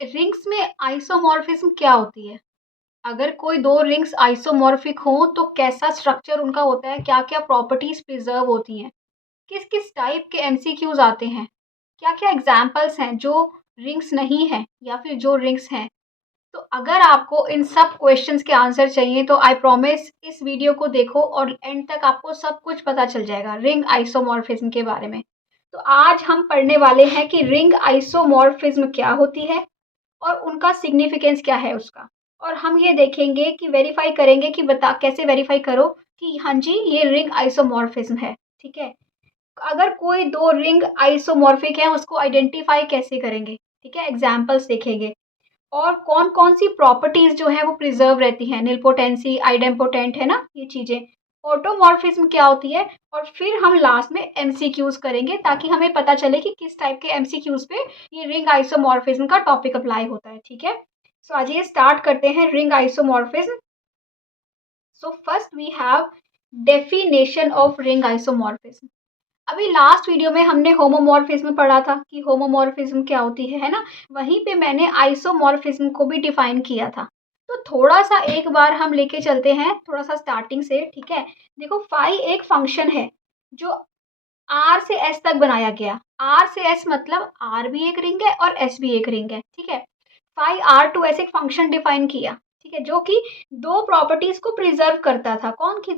Rings में isomorphism क्या होती है? अगर कोई 2 रिंग्स आइसोमॉर्फिक हों तो कैसा स्ट्रक्चर उनका होता है? क्या-क्या प्रॉपर्टीज़ प्रिज़र्व होती हैं? किस-किस टाइप के एमसीक्यूज़ आते हैं? क्या-क्या एग्ज़ाम्पल्स हैं जो रिंग्स नहीं हैं या फिर जो रिंग्स हैं? तो अगर आपको इन सब क्वेश्चंस के आंसर चाहिए तो आई प्रॉमिस इस वीडियो को देखो और एंड तक आपको सब कुछ पता चल जाएगा रिंग आइसोमॉर्फिज्म के बारे में। तो आज हम पढ़ने वाले हैं कि रिंग आइसोमॉर्फिज्म क्या होती है और उनका सिग्निफिकेंस क्या है उसका। और हम ये देखेंगे कि वेरीफ़ाई करेंगे कि बता कैसे वेरीफ़ाई करो कि हाँ जी, ये रिंग आइसोमॉर्फिज्म है, ठीक है? अगर कोई 2 रिंग आइसोमॉर्फिक हैं, उसको आइडेंटिफ़ाई कैसे करेंगे, ठीक है? एग्ज़ाम्पल्स देखेंगे और कौन-कौन सी प्रॉपर्टीज़ जो हैं वो प्रिज़र्व रहती हैं, निलपोटेंसी, आइडेम्पोटेंट, है ना? ये चीज़ें। ऑटोमॉर्फिज़्म क्या होती है और फिर हम लास्ट में एमसीक्यूज़ करेंगे ताकि हमें पता चले कि किस टाइप के एमसीक्यूज़ पे ये रिंग आइसोमॉर्फिज़्म का टॉपिक अप्लाई होता है, ठीक है? सो आइए स्टार्ट करते हैं ring isomorphism. So first we have definition of ring isomorphism. अभी लास्ट वीडियो में हमने होमोमॉर्फिज्म पढ़ा था कि होमोमॉर्फिज्म क्या होती है ना? वहीं पे मैंने आइसोमॉर्फिज्म को भी डिफाइन किया था। तो थोड़ा-सा एक बार हम लेके चलते हैं, थोड़ा-सा स्टार्टिंग से, ठीक है? देखो फाई एक फंक्शन है, जो आर से एस तक बनाया गया। आर से एस मतलब आर भी एक रिंग है और एस भी एक रिंग है, ठीक है? फाई आर टू एस एक फंक्शन डिफाइन किया, ठीक है? जो कि 2 प्रॉपर्टीज़ को प्रिज़र्व करता था। कौन-सी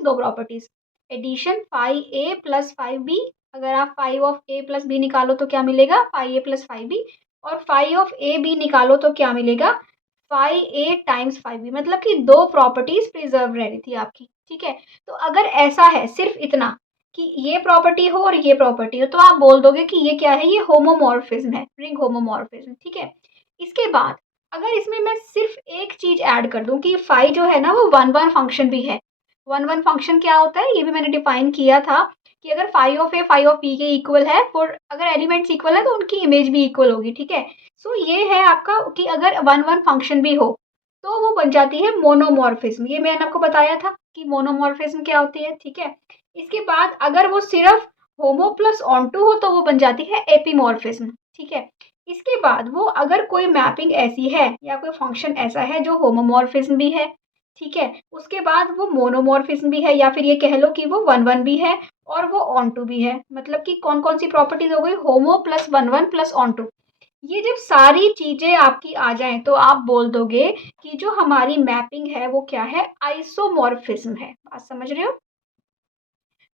2 properties? Addition phi A plus phi B. अगर आप phi of A plus B निकालो तो क्या मिलेगा? Phi A plus phi B. और फाई ऑफ ए बी निकालो तो क्या मिलेगा? Phi A times phi B. मतलब कि 2 प्रॉपर्टीज़ प्रिज़र्व रह रही थी आपकी, ठीक है? तो अगर ऐसा है, सिर्फ़ इतना कि ये प्रॉपर्टी हो और ये प्रॉपर्टी हो, तो आप बोल दोगे कि ये क्या है? ये होमोमॉर्फिज्म है, रिंग होमोमॉर्फिज्म, ठीक है? इसके बाद अगर इसमें मैं सिर्फ़ एक चीज़ ऐड कर दूँ कि फाई जो है ना वो 1-1 फंक्शन भी है। 1-1 फंक्शन क्या होता है? ये भी मैंने डिफाइन किया था कि अगर phi of A phi of B के इक्वल है, फॉर अगर एलिमेंट्स इक्वल है तो उनकी इमेज भी इक्वल होगी, ठीक है? सो ये है आपका कि अगर 1-1 फंक्शन भी हो, तो वो बन जाती है मोनोमॉर्फिज्म। ये मैंने आपको बताया था कि मोनोमॉर्फिज्म क्या होती है, ठीक है? इसके बाद अगर वो सिर्फ होमो प्लस ऑन्टू हो तो वो बन जाती है एपीमॉर्फिज्म, ठीक है? इसके बाद वो अगर कोई मैपिंग ऐसी है या कोई फंक्शन ऐसा है जो होमोमॉर्फिज्म भी है, ठीक है? उसके बाद वो मोनोमॉर्फिज्म भी है या फिर ये कह लो कि वो 1-1 भी है और वो ऑन्टू भी है। मतलब कि कौन-कौन सी प्रॉपर्टीज़ हो गई? होमो प्लस 1-1 प्लस ऑन्टू। ये जब सारी चीज़ें आपकी आ जाएँ तो आप बोल दोगे कि जो हमारी मैपिंग है वो क्या है? आइसोमॉर्फिज्म है। बात समझ रहे हो?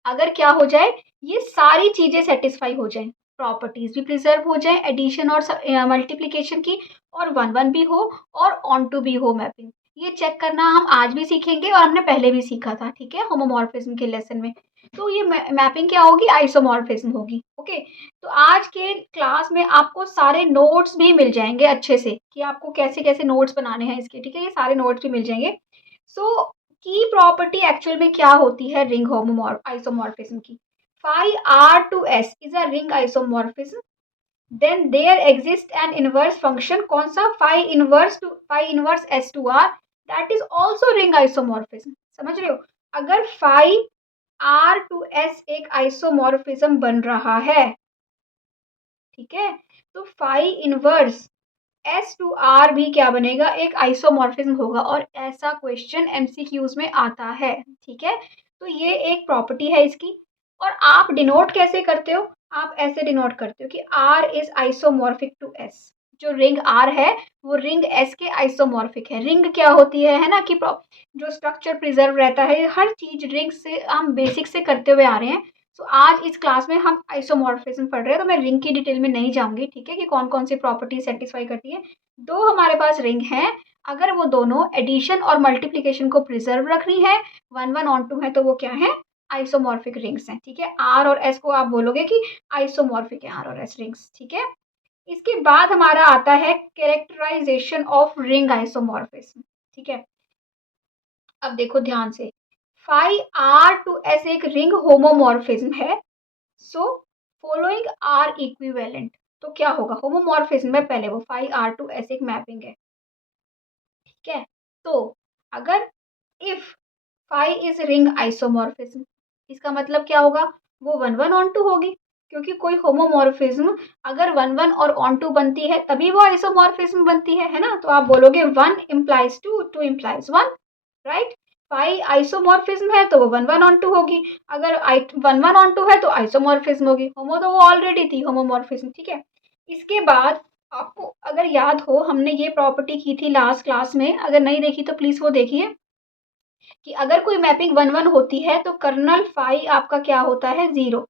अगर क्या हो जाए, ये सारी चीज़ें सैटिस्फाई हो जाएँ, प्रॉपर्टीज़ भी प्रिज़र्व हो जाएँ, एडिशन और मल्टीप्लिकेशन की और 1-1 भी हो और ऑन-टू भी हो मैपिंग। ये चेक करना हम आज भी सीखेंगे और हमने पहले भी सीखा था, ठीक है? होमोमॉर्फिज़्म के लेसन में। तो ये मैपिंग क्या होगी? आइसोमॉर्फिज़्म होगी, ओके? तो आज के क्लास में आपको सारे नोट्स भी मिल जाएँगे अच्छे से कि आपको कैसे-कैसे नोट्स बनाने हैं इसके, ठीक है? ये सारे नोट्स भी मिल जाएँगे। सो की प्रॉपर्टी एक्चुअल में क्या होती है रिंग आइसोमॉर्फिज्म की? Phi R to S is a ring isomorphism, then there exist an inverse function. कौन सा? Phi inverse S to R, that is also ring isomorphism. समझ रहे हो? अगर फाई आर टू एस एक आइसोमॉर्फिज्म बन रहा है, ठीक है, तो phi inverse S to R भी क्या बनेगा? एक आइसोमॉर्फिज्म होगा और ऐसा क्वेश्चन एमसीक्यूज में आता है, ठीक है? तो ये एक प्रॉपर्टी है इसकी। और आप डिनोट कैसे करते हो? आप ऐसे डिनोट करते हो कि R is isomorphic to S. जो रिंग आर है वो रिंग एस के आइसोमॉर्फिक है। रिंग क्या होती है ना, कि जो स्ट्रक्चर प्रिजर्व रहता है, हर चीज रिंग से हम बेसिक से करते हुए आ रहे हैं। तो आज इस क्लास में हम आइसोमॉर्फिज्म पढ़ रहे हैं, तो मैं रिंग की डिटेल में नहीं जाऊंगी, ठीक है, कि कौन कौन सी प्रॉपर्टी सेटिस्फाई करती है। 2 हमारे पास रिंग हैं, अगर वो दोनों एडिशन और मल्टीप्लिकेशन को प्रिजर्व रख रही है, 1-1 ऑन-टू है, तो वो क्या है? आइसोमॉर्फिक रिंग्स हैं, ठीक है? आर और एस को आप बोलोगे कि आइसोमॉर्फिक है आर और एस रिंग्स, ठीक है? इसके बाद हमारा आता है कैरेक्टराइजेशन ऑफ रिंग आइसोमॉर्फिज्म, ठीक है? अब देखो ध्यान से, फाई आर टू एस एक रिंग होमोमॉर्फिज्म है। So following are equivalent. तो क्या होगा? होमोमॉर्फिज्म में पहले वो फाई आर टू एस एक मैपिंग है, ठीक है? तो अगर if phi is ring isomorphism, इसका मतलब क्या होगा? वो 1-1 ऑन टू होगी। क्योंकि कोई होमोमॉर्फिज्म अगर 1 1 और ऑन टू बनती है तभी वो आइसोमॉर्फिज्म बनती है ना। तो आप बोलोगे 1 implies 2, 2 implies 1, right. Phi isomorphism है तो वो 1 1 ऑन टू होगी, अगर 1 1 ऑन टू है तो आइसोमॉर्फिज्म होगी। होमो तो वो ऑलरेडी थी होमोमॉर्फिज्म, ठीक है। इसके बाद आपको अगर याद हो हमने ये प्रॉपर्टी की थी लास्ट क्लास में, अगर नहीं देखी तो प्लीज वो देखिए कि अगर कोई मैपिंग 1 1 होती है तो कर्नल फाई आपका क्या होता है 0।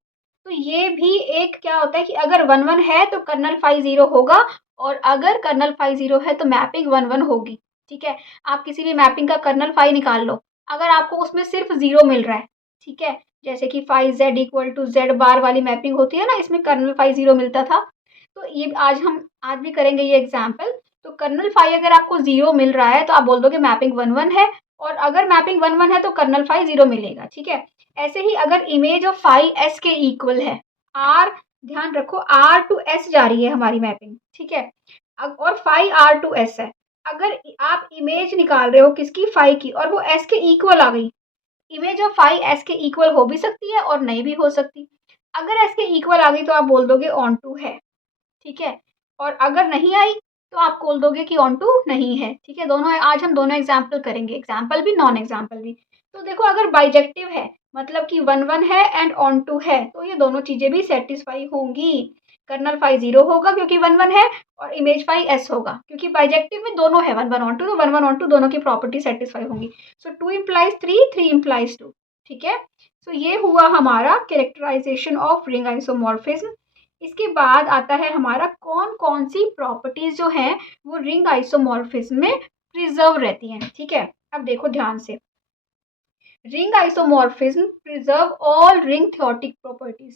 तो ये भी एक क्या होता है कि अगर 1 1 है तो कर्नल फाई 0 होगा, और अगर कर्नल फाई 0 है तो मैपिंग 1 1 होगी, ठीक है। आप किसी भी मैपिंग का कर्नल फाई निकाल लो, अगर आपको उसमें सिर्फ 0 मिल रहा है, ठीक है, जैसे कि phi z equal to z bar वाली मैपिंग होती है ना, इसमें कर्नल फाई 0 मिलता था। तो ये आज भी करेंगे ये एग्जाम्पल। तो कर्नल फाई अगर आपको 0 मिल रहा है तो आप बोल दोगे मैपिंग 1 1 है, और अगर मैपिंग 1 1 है तो कर्नल फाई 0 मिलेगा, ठीक है। ऐसे ही अगर इमेज ऑफ फाई s के इक्वल है, r, ध्यान रखो r टू s जा रही है हमारी मैपिंग, ठीक है, और फाई r टू s है। अगर आप इमेज निकाल रहे हो किसकी, फाई की, और वो s के इक्वल आ गई, इमेज ऑफ फाई s के इक्वल हो भी सकती है और नहीं भी हो सकती। अगर s के इक्वल आ गई तो आप बोल दोगे ऑन टू है, ठीक है, और अगर नहीं आई तो आप बोल दोगे कि ऑन टू नहीं है, ठीक है। दोनों आज हम दोनों एग्जाम्पल करेंगे, एग्जाम्पल भी नॉन एग्जाम्पल भी। तो देखो अगर बाइजेक्टिव है मतलब कि 1 1 है एंड ऑन टू है तो ये दोनों चीजें भी सेटिस्फाई होंगी। कर्नल फाई 0 होगा क्योंकि 1 1 है, और इमेज फाई s होगा क्योंकि बाइजेक्टिव में दोनों है 1 1 ऑन टू, तो 1 1 ऑन टू दोनों की प्रॉपर्टी सेटिस्फाई होंगी। सो 2 इम्प्लाइज 3, 3 इम्प्लाइज 2, ठीक है। सो ये हुआ हमारा कैरेक्टराइजेशन ऑफ रिंग आइसोमॉर्फिज्म। इसके बाद आता है हमारा कौन कौन सी प्रॉपर्टीज जो हैं वो रिंग आइसोमॉर्फिज्म में प्रिजर्व रहती हैं, ठीक है। अब देखो ध्यान से, ring isomorphism preserve all ring theoretic properties.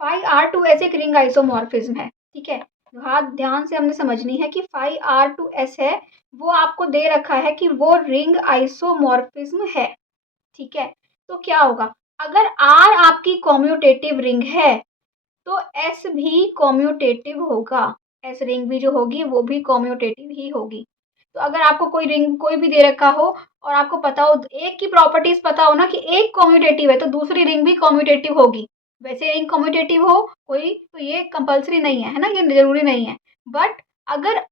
Phi R to S एक रिंग आइसोमॉर्फिज्म है, ठीक है। ध्यान से हमने समझनी है कि फाई आर टू एस है, वो आपको दे रखा है कि वो रिंग आइसोमॉर्फिज्म है, ठीक है। तो क्या होगा, अगर आर आपकी कॉम्यूटेटिव रिंग है तो एस भी कॉम्यूटेटिव होगा, एस रिंग भी जो होगी वो भी कॉम्यूटेटिव ही होगी। तो अगर आपको कोई रिंग कोई भी दे रखा हो और आपको पता हो, एक की प्रॉपर्टीज पता हो ना कि एक कॉम्यूटेटिव है तो दूसरी रिंग भी कॉम्यूटेटिव होगी। वैसे रिंग कॉम्यूटेटिव हो कोई तो ये कंपलसरी नहीं है ना, ये जरूरी नहीं है। बट अगर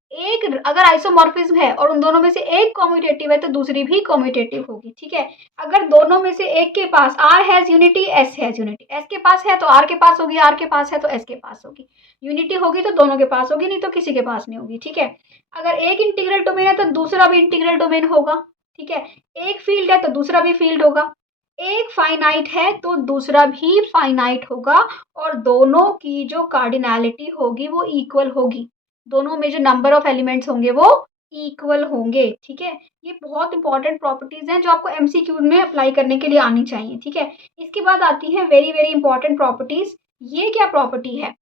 आइसोमॉर्फिज्म है और उन दोनों में से एक कॉम्यूटेटिव है तो दूसरी भी कॉम्यूटेटिव होगी, ठीक है। अगर दोनों में से एक के पास R has unity, S has unity, S के पास है तो आर के पास होगी, आर के पास है तो एस के पास होगी, यूनिटी होगी तो दोनों के पास होगी, नहीं तो किसी के पास नहीं होगी, ठीक है। अगर एक इंटीग्रल डोमेन है तो दूसरा भी इंटीग्रल डोमेन होगा, ठीक है। एक फील्ड है तो दूसरा भी फील्ड होगा, एक फाइनाइट है तो दूसरा भी फाइनाइट होगा, और दोनों की जो कार्डिनैलिटी होगी वो इक्वल होगी, दोनों में जो नंबर ऑफ एलिमेंट्स होंगे वो इक्वल होंगे, ठीक है। ये बहुत इंपॉर्टेंट प्रॉपर्टीज हैं जो आपको एमसीक्यू में अप्लाई करने के लिए आनी चाहिए, ठीक है। इसके बाद आती है वेरी वेरी इंपॉर्टेंट प्रॉपर्टीज। ये क्या प्रॉपर्टी है,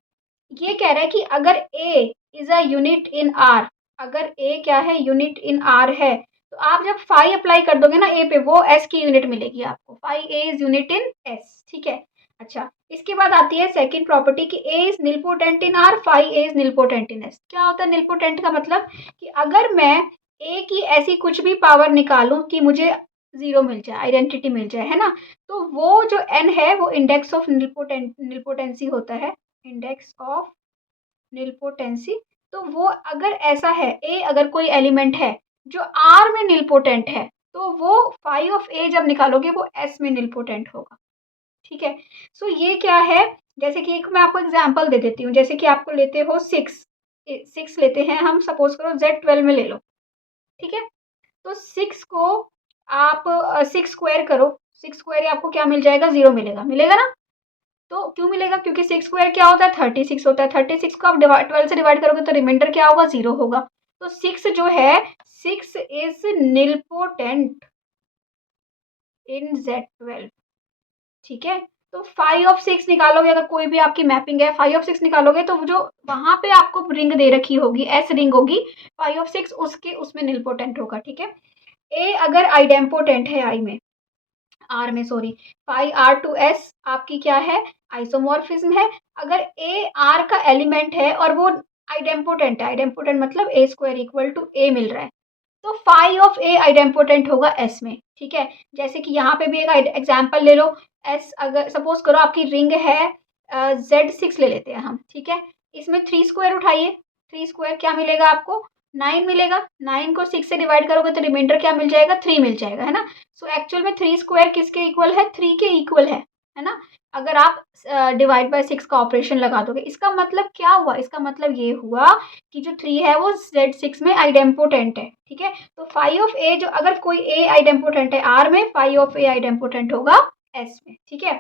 ये कह रहा है कि अगर a is a unit in R, अगर ए क्या है, यूनिट इन आर है, तो आप जब फाई अप्लाई कर दोगे ना ए पे, वो एस की यूनिट मिलेगी आपको, phi A is unit in S, ठीक है। अच्छा, इसके बाद आती है सेकंड प्रॉपर्टी कि a is nilpotent in R, phi A is nilpotent in S. क्या होता है निलपोटेंट का मतलब, कि अगर मैं ए की ऐसी कुछ भी पावर निकालूं कि मुझे 0 मिल जाए, आइडेंटिटी मिल जाए, है ना, तो वो जो एन है वो इंडेक्स ऑफ निलपोटेंसी होता है, इंडेक्स ऑफ निलपोटेंसी। तो वो अगर ऐसा है, ए अगर कोई एलिमेंट है जो आर में निलपोटेंट है तो वो फाई ऑफ ए जब निकालोगे वो एस में निलपोटेंट होगा, ठीक है। सो ये क्या है, जैसे कि एक मैं आपको एग्जांपल दे देती हूँ, जैसे कि आपको लेते हो 6 लेते हैं हम, सपोज करो Z12 में ले लो, ठीक है। तो 6 को आप 6 स्क्वायर करो, 6 स्क्वायर आपको क्या मिल जाएगा, 0 मिलेगा, मिलेगा ना। तो क्यों मिलेगा, क्योंकि 6 स्क्वायर क्या होता है, 36 होता है, 36 को आप 12 से डिवाइड करोगे तो रिमाइंडर क्या होगा, 0 होगा। तो 6 जो है, 6 इज निलपोटेंट इन Z12, ठीक है। तो फाई ऑफ 6 निकालोगे, अगर कोई भी आपकी मैपिंग है, फाई ऑफ 6 निकालोगे तो जो वहां पे आपको रिंग दे रखी होगी, एस रिंग होगी, फाई ऑफ 6 उसके उसमें निलपोटेंट होगा, ठीक है। ए अगर आइडेम्पोटेंट है आई में, आर में sorry, phi R to S आपकी क्या है, आइसोमॉर्फिज्म है। अगर ए आर का एलिमेंट है और वो आइडेम्पोटेंट है, आइडेम्पोटेंट मतलब ए स्क्वायर इक्वल टू ए मिल रहा है, तो फाई ऑफ ए आइडेम्पोटेंट होगा एस में, ठीक है। जैसे कि यहाँ पे भी एक एग्जाम्पल ले लो, एस अगर सपोज करो आपकी रिंग है Z6 ले लेते हैं हम, ठीक है। इसमें 3 स्क्वायर उठाइए, 3 स्क्वायर क्या मिलेगा आपको, 9 मिलेगा। 9 को 6 से डिवाइड करोगे तो रिमाइंडर क्या मिल जाएगा, 3 मिल जाएगा, है ना। सो एक्चुअल में 3 स्क्वायर किसके इक्वल है, 3 के इक्वल है ना। अगर आप डिवाइड बाय 6 का ऑपरेशन लगा दोगे, इसका मतलब क्या हुआ, इसका मतलब ये हुआ कि जो 3 है वो Z6 में आइडेम्पोटेंट है, ठीक है। तो फाई ऑफ ए, जो अगर कोई ए आइडेम्पोटेंट है आर में, फाई ऑफ ए आइडेम्पोटेंट होगा एस में, ठीक है।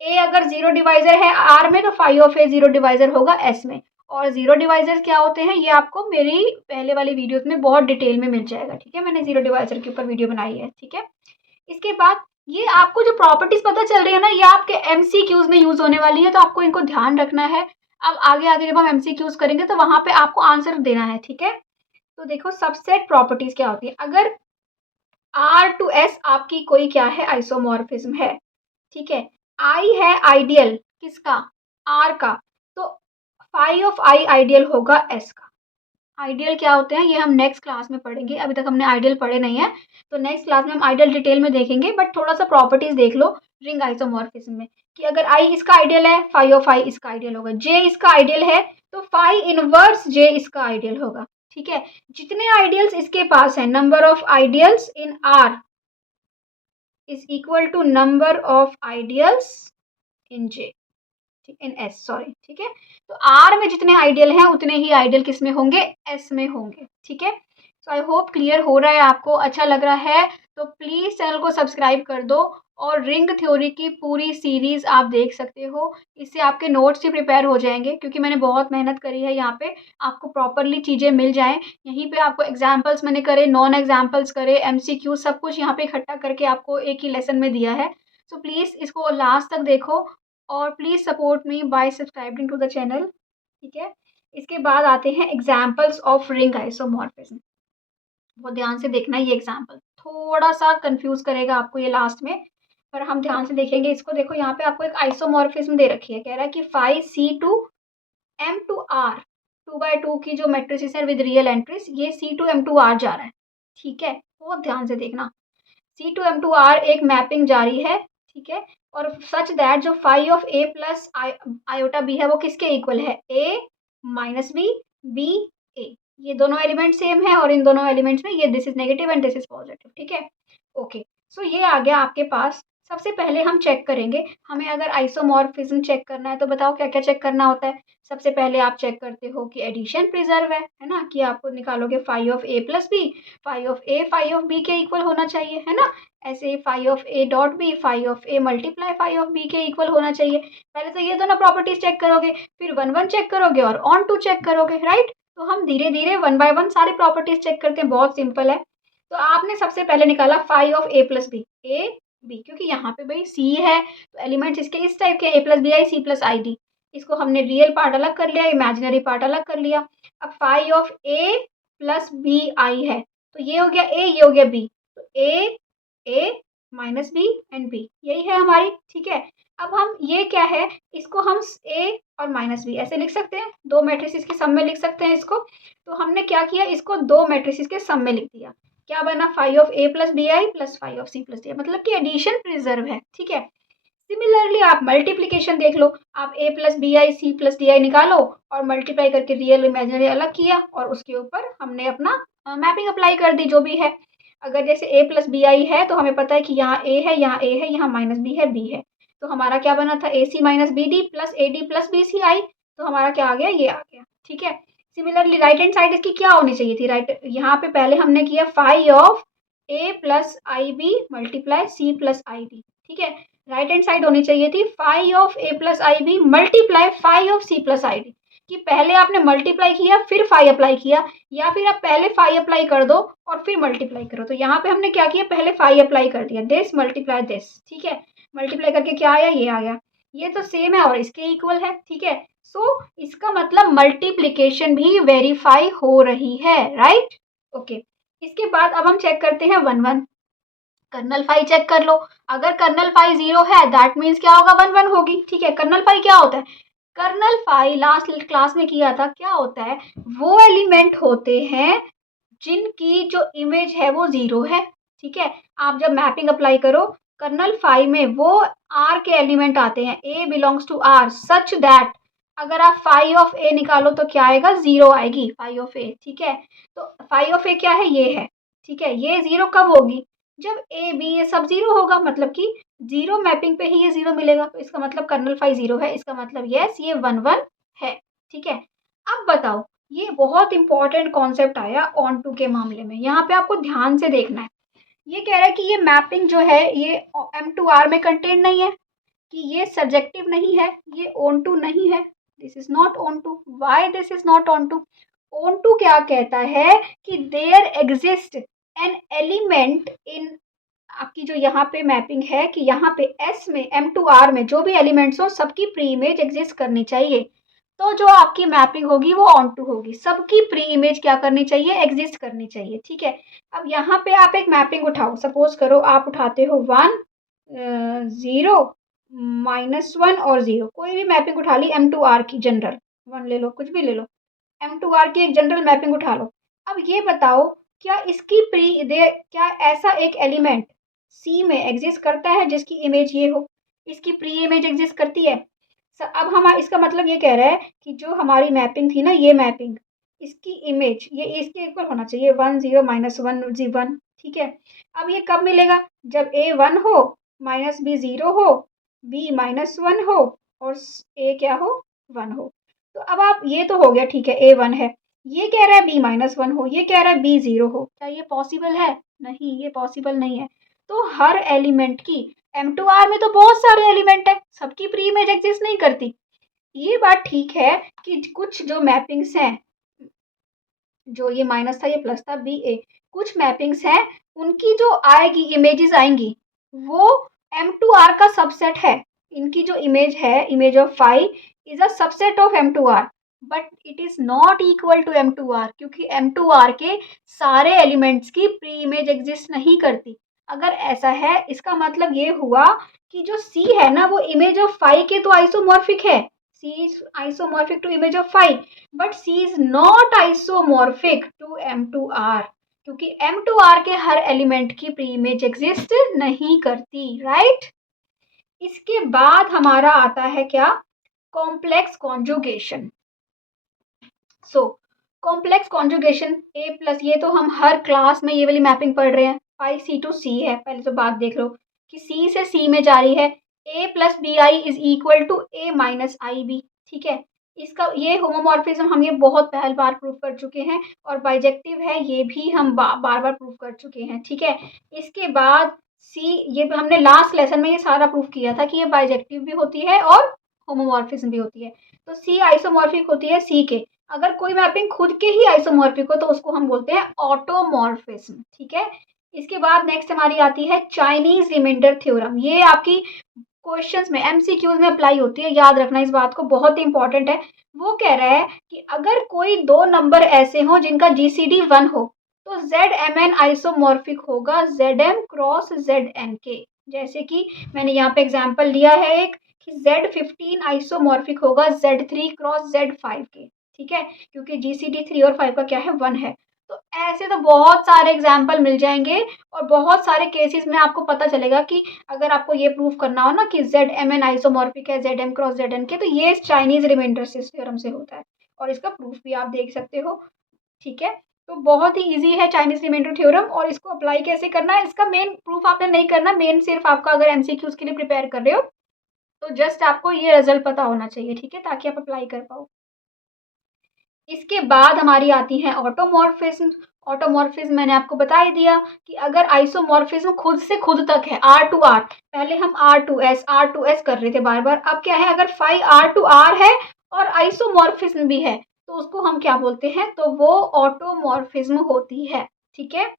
ए अगर जीरो डिवाइजर है आर में तो phi of A zero divisor होगा एस में। और जीरो डिवाइजर क्या होते हैं, ये आपको मेरी पहले वाली वीडियोस में बहुत डिटेल में मिल जाएगा, ठीक है। मैंने जीरो डिवाइजर के ऊपर वीडियो बनाई है, ठीक है। इसके बाद ये आपको जो प्रॉपर्टीज पता चल रही है ना, ये आपके एमसीक्यूज में यूज होने वाली है, तो आपको इनको ध्यान रखना है। अब आगे आगे जब हम एमसीक्यूज करेंगे तो वहां पे आपको आंसर देना है, ठीक है। तो देखो सबसेट प्रॉपर्टीज क्या होती है। अगर आर टू एस आपकी कोई क्या है, आइसोमॉर्फिज्म है, ठीक है। आई है आइडियल किसका, आर का, तो फाई ऑफ आई आइडियल होगा एस का। आइडियल क्या होते हैं ये हम नेक्स्ट क्लास में पढ़ेंगे, अभी तक हमने आइडियल पढ़े नहीं है, तो नेक्स्ट क्लास में हम आइडियल डिटेल में देखेंगे। बट थोड़ा सा प्रॉपर्टीज देख लो रिंग आइसोमॉर्फिज्म में, कि अगर आई इसका आइडियल है, फाई ऑफ आई इसका आइडियल होगा। जे इसका आइडियल है तो फाई इनवर्स जे इसका आइडियल होगा, ठीक है। जितने आइडियल्स इसके पास है, number of ideals in R is equal to number of ideals in J, in S, sorry, ठीक है। तो आर में जितने आइडियल हैं उतने ही आइडियल किस में होंगे, एस में होंगे, ठीक है। सो आई होप क्लियर हो रहा है आपको, अच्छा लग रहा है तो प्लीज चैनल को सब्सक्राइब कर दो। और रिंग थ्योरी की पूरी सीरीज आप देख सकते हो, इससे आपके नोट्स भी प्रिपेयर हो जाएंगे, क्योंकि मैंने बहुत मेहनत करी है यहाँ पे आपको प्रॉपरली चीज़ें मिल जाएं। यहीं पे आपको एग्जाम्पल्स मैंने करे, नॉन एग्जाम्पल्स करे, एमसीक्यू सब कुछ यहाँ पे इकट्ठा करके आपको एक ही लेसन में दिया है। सो प्लीज़ इसको लास्ट तक देखो और please support me by subscribing to the channel, ठीक है। इसके बाद आते हैं एग्जाम्पल्स ऑफ रिंग आइसोमॉर्फिज्म। बहुत ध्यान से देखना, ये एग्जाम्पल थोड़ा सा कंफ्यूज करेगा आपको ये लास्ट में, पर हम ध्यान से देखेंगे इसको। देखो यहाँ पे आपको एक आइसोमॉर्फिज्म दे रखी है, कह रहा है कि phi C to M two R, 2x2 की जो मैट्रिसेस है विद रियल एंट्रीज, ये C to M two R जा रहा है, ठीक है। बहुत ध्यान से देखना, C to M two R एक मैपिंग जारी है, ठीक है। और सच दैट जो phi of A plus iota B है वो किसके इक्वल है, A minus B, B A, ये दोनों एलिमेंट सेम है और इन दोनों एलिमेंट्स में ये this is negative and this is positive, ठीक है। ओके, सो ये आ गया आपके पास। सबसे पहले हम चेक करेंगे, हमें अगर आइसोमॉर्फिज्म चेक करना है तो बताओ क्या क्या चेक करना होता है। सबसे पहले आप चेक करते हो कि एडिशन प्रिजर्व है ना, कि आपको निकालोगे phi of A plus B, phi of A phi of B के इक्वल होना चाहिए, है ना। ऐसे phi of A dot B, phi of A multiply phi of B के इक्वल होना चाहिए। पहले तो ये दोनों प्रॉपर्टीज चेक करोगे, फिर वन वन चेक करोगे और ऑन टू चेक करोगे, राइट। तो हम धीरे धीरे वन बाय वन सारी प्रॉपर्टीज चेक करते हैं, बहुत सिंपल है। तो आपने सबसे पहले निकाला phi of A plus B, A B, क्योंकि यहाँ पे भाई सी है तो एलिमेंट्स इसके इस टाइप के, a plus B i, c plus i d. इसको हमने रियल पार्ट अलग कर लिया, इमेजिनरी पार्ट अलग कर लिया। अब phi of A plus B i है, तो ये हो गया ए, ये हो गया बी, तो ए माइनस बी एंड बी, यही है हमारी, ठीक है। अब हम ये क्या है, इसको हम ए और माइनस बी ऐसे लिख सकते हैं, दो मैट्रिसेस के सम में लिख सकते हैं इसको। तो हमने क्या किया, इसको दो मैट्रिसेस के सम में लिख दिया, क्या बना, phi of A plus B i plus phi of C plus D, मतलब कि एडिशन प्रिजर्व है, ठीक है। सिमिलरली आप मल्टीप्लीकेशन देख लो, आप a plus B i c plus d i निकालो और मल्टीप्लाई करके रियल इमेजिनरी अलग किया और उसके ऊपर हमने अपना मैपिंग अप्लाई कर दी जो भी है। अगर जैसे ए प्लस बी आई है तो हमें पता है कि यहाँ ए है, यहाँ ए है, यहाँ माइनस बी है, बी है, तो हमारा क्या बना था, a c minus b d plus a d plus b c i, तो हमारा क्या आ गया, ये आ गया, ठीक है। सिमिलरली राइट हैंड साइड इसकी क्या होनी चाहिए थी, राइट यहाँ पे पहले हमने किया phi of A plus i B multiply C plus i D, ठीक है। राइट हैंड साइड होनी चाहिए थी phi of A plus i B multiply phi of C plus i D, कि पहले आपने मल्टीप्लाई किया फिर फाई अप्लाई किया, या फिर आप पहले फाई अप्लाई कर दो और फिर मल्टीप्लाई करो। तो यहाँ पे हमने क्या किया, पहले फाई अप्लाई कर दिया, दिस मल्टीप्लाई दिस, ठीक है। मल्टीप्लाई करके क्या आया, ये आ गया, ये तो सेम है और इसके इक्वल है, ठीक है। सो इसका मतलब मल्टीप्लीकेशन भी वेरीफाई हो रही है, राइट, ओके। इसके बाद अब हम चेक करते हैं one one, kernel phi check कर लो। अगर कर्नल फाई 0 है दैट मीन्स क्या होगा, वन वन होगी, ठीक है। कर्नल फाई क्या होता है, कर्नल फाई लास्ट क्लास में किया था, क्या होता है, वो एलिमेंट होते हैं जिनकी जो इमेज है वो 0 है, ठीक है। आप जब मैपिंग अप्लाई करो, कर्नल फाई में वो आर के एलिमेंट आते हैं, a belongs to R such that अगर आप फाई ऑफ ए निकालो तो क्या आएगा, 0 आएगी फाई ऑफ ए। ठीक है, तो फाई ऑफ ए क्या है, ये है। ठीक है, ये 0 कब होगी, जब ए बी ये सब 0 होगा, मतलब कि 0 मैपिंग पे ही ये 0 मिलेगा, तो इसका मतलब कर्नल फाई 0 है, इसका मतलब यस ये 1 1 है। ठीक है, अब बताओ, ये बहुत इंपॉर्टेंट कॉन्सेप्ट आया ऑन टू के मामले में, यहाँ पे आपको ध्यान से देखना है। ये कह रहा है कि ये मैपिंग जो है ये M2R में कंटेन नहीं है, कि ये सब्जेक्टिव नहीं है, ये ऑन टू नहीं है, this is not onto. Why this is not onto? Onto क्या कहता है कि there exist an element in, आपकी जो यहाँ पे मैपिंग है कि यहाँ पे S में M2R में जो भी एलिमेंट्स हो सबकी प्री इमेज एग्जिस्ट करनी चाहिए, तो जो आपकी मैपिंग होगी वो ऑन टू होगी, सबकी प्री इमेज क्या करनी चाहिए, एग्जिस्ट करनी चाहिए। ठीक है, अब यहाँ पे आप एक मैपिंग उठाओ, सपोज करो आप उठाते हो 1 0 -1 और 0, कोई भी मैपिंग उठा ली M2R की, जनरल 1 ले लो, कुछ भी ले लो, M2R की एक जनरल मैपिंग उठा लो। अब ये बताओ क्या इसकी क्या ऐसा एक एलिमेंट C में एग्जिस्ट करता है जिसकी इमेज ये हो, इसकी प्री इमेज एग्जिस्ट करती है? अब हम इसका मतलब ये कह रहा है कि जो हमारी मैपिंग थी ना, ये मैपिंग, इसकी इमेज ये इसके इक्वल होना चाहिए 1 0 -1 1। ठीक है, अब ये कब मिलेगा, जब A 1 हो, -B 0 हो, B -1 हो और A क्या हो, 1 हो। तो अब आप, ये तो हो गया, ठीक है, A 1 है, ये कह रहा है B -1 हो, ये कह रहा है B 0 हो, क्या ये पॉसिबल है? नहीं, ये पॉसिबल नहीं है। तो हर एलिमेंट की, M2R में तो बहुत सारे एलिमेंट है, सबकी प्री इमेज एग्जिस्ट नहीं करती। ये बात ठीक है कि कुछ जो मैपिंग्स हैं, जो ये माइनस था ये प्लस था, बी ए, कुछ मैपिंग्स हैं उनकी जो आएगी इमेजेस आएंगी वो M2R का सबसेट है। इनकी जो इमेज है, image of phi is a subset of M2R, but it is not equal to M2R, क्योंकि M2R के सारे एलिमेंट्स की प्री इमेज एग्जिस्ट नहीं करती। अगर ऐसा है, इसका मतलब ये हुआ कि जो C है ना वो इमेज ऑफ फाई के तो आइसोमॉर्फिक है, C is isomorphic to image of phi, but C is not isomorphic to M2R, क्योंकि M2R के हर एलिमेंट की प्री इमेज एग्जिस्ट नहीं करती, राइट। इसके बाद हमारा आता है क्या, complex conjugation. So complex conjugation A plus, ये तो हम हर क्लास में ये वाली मैपिंग पढ़ रहे हैं, फाई C to C है, पहले तो बात देख लो कि C से C में जा रही है, A plus B i is equal to A minus i B. ठीक है, इसका ये होमोमॉर्फिज्म हम ये बहुत पहली बार प्रूव कर चुके हैं, और बाइजेक्टिव है ये भी हम बार बार प्रूव कर चुके हैं। ठीक है, इसके बाद C, ये हमने लास्ट लेसन में ये सारा प्रूव किया था कि ये बाइजेक्टिव भी होती है और होमोमॉर्फिज्म भी होती है। तो C आइसोमॉर्फिक होती है C के, अगर कोई मैपिंग खुद के ही आइसोमॉर्फिक हो तो उसको हम बोलते हैं ऑटोमॉर्फिज्म। ठीक है, इसके बाद नेक्स्ट हमारी आती है चाइनीज रिमाइंडर थ्योरम। ये आपकी क्वेश्चंस में, एमसीक्यूज में अप्लाई होती है, याद रखना इस बात को, बहुत ही इंपॉर्टेंट है। वो कह रहा है कि अगर कोई दो नंबर ऐसे हो जिनका जीसीडी 1 हो तो ZMN आइसोमॉर्फिक होगा ZM क्रॉस ZN के। जैसे कि मैंने यहाँ पे एग्जांपल लिया है एक, कि Z15 आइसोमॉर्फिक होगा Z3 क्रॉस Z5 के। ठीक है, क्योंकि GCD 3 और 5 का क्या है, 1 है। तो ऐसे तो बहुत सारे एग्जाम्पल मिल जाएंगे और बहुत सारे केसेस में आपको पता चलेगा कि अगर आपको ये प्रूफ करना हो ना कि ZMN आइसोमॉर्फिक है ZM क्रॉस ZN के, तो ये चाइनीज रिमाइंडर थ्योरम से होता है, और इसका प्रूफ भी आप देख सकते हो। ठीक है, तो बहुत ही इजी है चाइनीज रिमाइंडर थ्योरम, और इसको अप्लाई कैसे करना है, इसका मेन प्रूफ आपने नहीं करना, मेन सिर्फ आपका अगर एमसीक्यूज के लिए प्रिपेयर कर रहे हो तो जस्ट आपको ये रिजल्ट पता होना चाहिए। ठीक है, ताकि आप अप्लाई कर पाओ। इसके बाद हमारी आती है ऑटोमॉर्फिज्म। ऑटोमॉर्फिज्म मैंने आपको बता ही दिया कि अगर आइसोमॉर्फिज्म खुद से खुद तक है, R to R, पहले हम R to S कर रहे थे बार बार, अब क्या है, अगर फाई R to R है और आइसोमॉर्फिज्म भी है तो उसको हम क्या बोलते हैं, तो वो ऑटोमॉर्फिज्म होती है। ठीक है,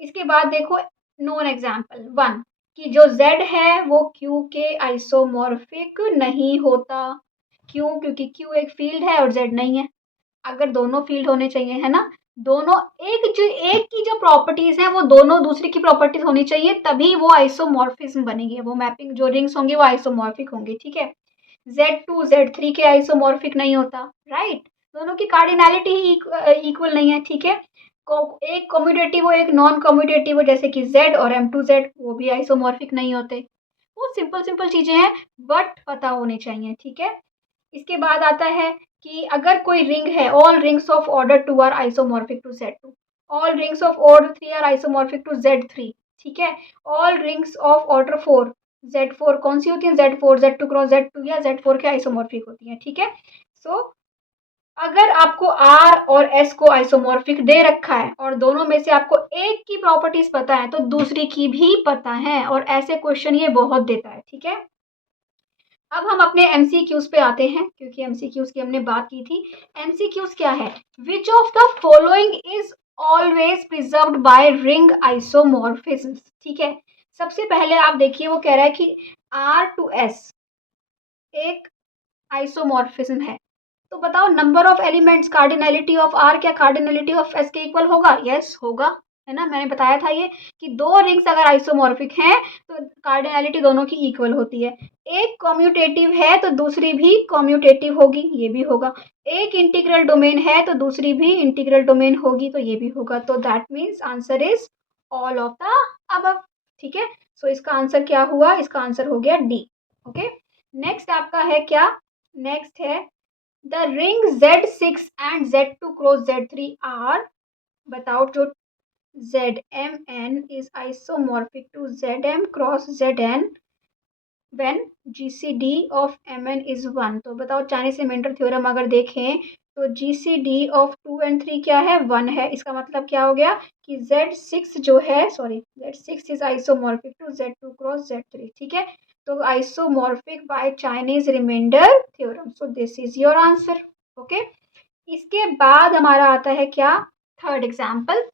इसके बाद देखो नोन एग्जाम्पल 1, कि जो Z है वो Q के आइसोमॉर्फिक नहीं होता। क्यों? क्योंकि Q एक फील्ड है और Z नहीं है। अगर दोनों फील्ड होने चाहिए, है ना, दोनों एक की जो प्रॉपर्टीज है वो दोनों दूसरी की प्रॉपर्टीज होनी चाहिए, तभी वो आइसोमॉर्फिज्म बनेगी, वो मैपिंग जो रिंग्स होंगी वो आइसोमॉर्फिक होंगी। ठीक है, Z2 Z3 के आइसोमॉर्फिक नहीं होता, राइट, दोनों की कार्डिनैलिटी ही इक्वल नहीं है। ठीक है, एक कम्यूटेटिव हो एक नॉन कम्यूटेटिव हो, जैसे कि Z और M2Z, वो भी आइसोमॉर्फिक नहीं होते। वो सिंपल सिंपल चीज़ें हैं, बट पता होनी चाहिए, ठीक है। इसके बाद आता है कि अगर कोई रिंग है, all rings of order 2 are isomorphic to Z2, all rings of order 3 are isomorphic to Z3, ठीक है। All rings of order 4, Z4 कौन सी होती है, Z4, Z2 क्रॉस Z2 या Z4 के आइसोमॉर्फिक होती है, ठीक है। सो अगर आपको R और S को आइसोमॉर्फिक दे रखा है और दोनों में से आपको एक की प्रॉपर्टीज पता है तो दूसरी की भी पता है, और ऐसे क्वेश्चन ये बहुत देता है, ठीक है। अब हम अपने MCQs पे आते हैं, क्योंकि MCQs की हमने बात की थी। MCQs क्या है, which of the following is always preserved bye ring isomorphism, ठीक है। सबसे पहले आप देखिए वो कह रहा है कि R to S एक आइसोमॉर्फिज्म है, तो बताओ number of elements, cardinality of R क्या कार्डिनलिटी ऑफ S के इक्वल होगा, यस होगा, है ना। मैंने बताया था ये कि दो रिंग्स अगर आइसोमॉर्फिक हैं तो कार्डिनलिटी दोनों की इक्वल होती है। एक कम्यूटेटिव है तो दूसरी भी कम्यूटेटिव होगी, ये भी होगा। एक इंटीग्रल डोमेन है तो दूसरी भी इंटीग्रल डोमेन होगी, तो ये भी होगा। तो that means answer is all of the above, ठीक है। सो इसका आंसर क्या हुआ, इसका आंसर हो गया डी, ओके। नेक्स्ट आपका है क्या, नेक्स्ट है the ring Z6 and Z2 cross Z3 are, बताओ जो ZMN is isomorphic to ZM cross ZN when GCD of MN is 1, तो बताओ चाइनीज रिमाइंडर थ्योरम अगर देखें तो GCD of 2 and 3 क्या है, 1 है। इसका मतलब क्या हो गया कि Z6 जो है, sorry Z6 is isomorphic to Z2 cross Z3, ठीक है। तो isomorphic by Chinese remainder theorem, so this is your answer, okay. इसके बाद हमारा आता है क्या, third example,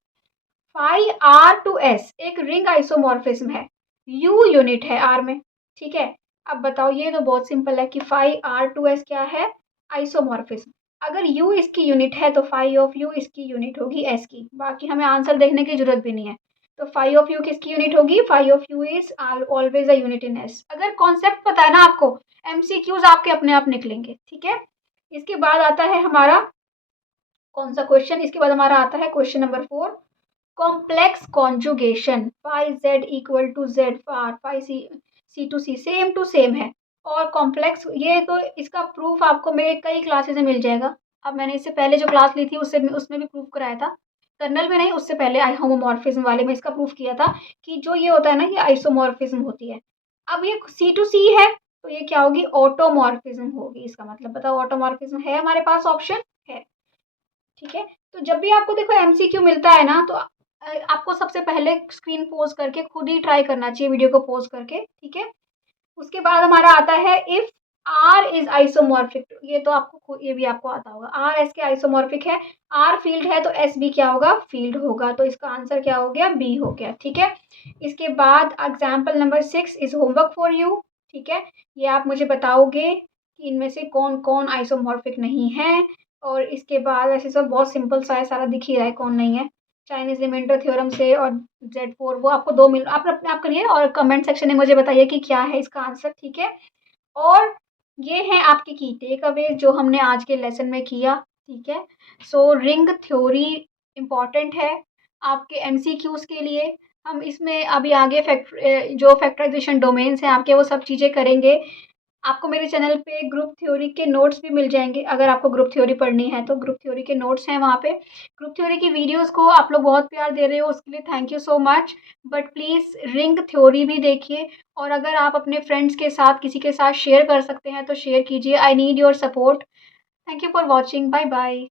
phi R to S एक रिंग आइसोमॉर्फिज्म है, U यूनिट है R में, ठीक है। अब बताओ, ये तो बहुत सिंपल है कि फाई R to S क्या है, आइसोमॉर्फिज्म। अगर U इसकी यूनिट है तो फाई ऑफ U इसकी यूनिट होगी S की, बाकी हमें आंसर देखने की जरूरत भी नहीं है। तो फाई ऑफ U किसकी यूनिट होगी, phi of U is always a unit in S। अगर कॉन्सेप्ट पता है ना आपको, MCQs आपके अपने आप निकलेंगे, ठीक है। इसके बाद आता है हमारा कौन सा क्वेश्चन, इसके बाद हमारा आता है question number 4, complex conjugation phi Z equal to Z for phi C to C same to same है, और कॉम्प्लेक्स ये तो इसका प्रूफ आपको मेरे कई क्लासेस में मिल जाएगा। अब मैंने इससे पहले जो क्लास ली थी उसमें भी प्रूफ कराया था, कर्नल में नहीं, उससे पहले होमोमॉर्फिज्म वाले में इसका प्रूफ किया था कि जो ये होता है ना, ये आइसोमॉर्फिज्म होती है। अब ये C टू C है तो ये क्या होगी, ऑटोमॉर्फिज्म होगी। इसका मतलब बताओ ऑटोमॉर्फिज्म है हमारे पास, ऑप्शन है, ठीक है। तो जब भी आपको देखो MCQ मिलता है ना, तो आपको सबसे पहले स्क्रीन पोज करके खुद ही ट्राई करना चाहिए, वीडियो को पोज करके, ठीक है। उसके बाद हमारा आता है इफ R इज आइसोमॉर्फिक, ये तो आपको ये भी आपको आता होगा, R S के आइसोमॉर्फिक है, R फील्ड है तो S भी क्या होगा, फील्ड होगा। तो इसका आंसर क्या हो गया, बी हो गया, ठीक है। इसके बाद example number 6 is homework for you, ठीक है। ये आप मुझे बताओगे कि इनमें से कौन कौन आइसोमॉर्फिक नहीं है, और इसके बाद वैसे सब बहुत सिंपल सा है, सारा दिख ही रहा है कौन नहीं है। चाइनीज रिमाइंडर थ्योरम से और Z4 वो आपको दो मिल, आप अपने आप करिए और कमेंट सेक्शन में मुझे बताइए कि क्या है इसका आंसर, ठीक है। और ये है आपके की टेक अवे जो हमने आज के लेसन में किया, ठीक है। सो रिंग थ्योरी इम्पॉर्टेंट है आपके MCQs के लिए। हम इसमें अभी आगे जो फैक्टराइजेशन डोमेन्स हैं आपके, वो सब चीज़ें करेंगे। आपको मेरे चैनल पे ग्रुप थ्योरी के नोट्स भी मिल जाएंगे, अगर आपको ग्रुप थ्योरी पढ़नी है तो ग्रुप थ्योरी के नोट्स हैं वहाँ पे। ग्रुप थ्योरी की वीडियोस को आप लोग बहुत प्यार दे रहे हो, उसके लिए thank you so much. But please ring theory भी देखिए, और अगर आप अपने फ्रेंड्स के साथ किसी के साथ शेयर कर सकते हैं तो शेयर कीजिए। I need your support. Thank you for watching, bye bye.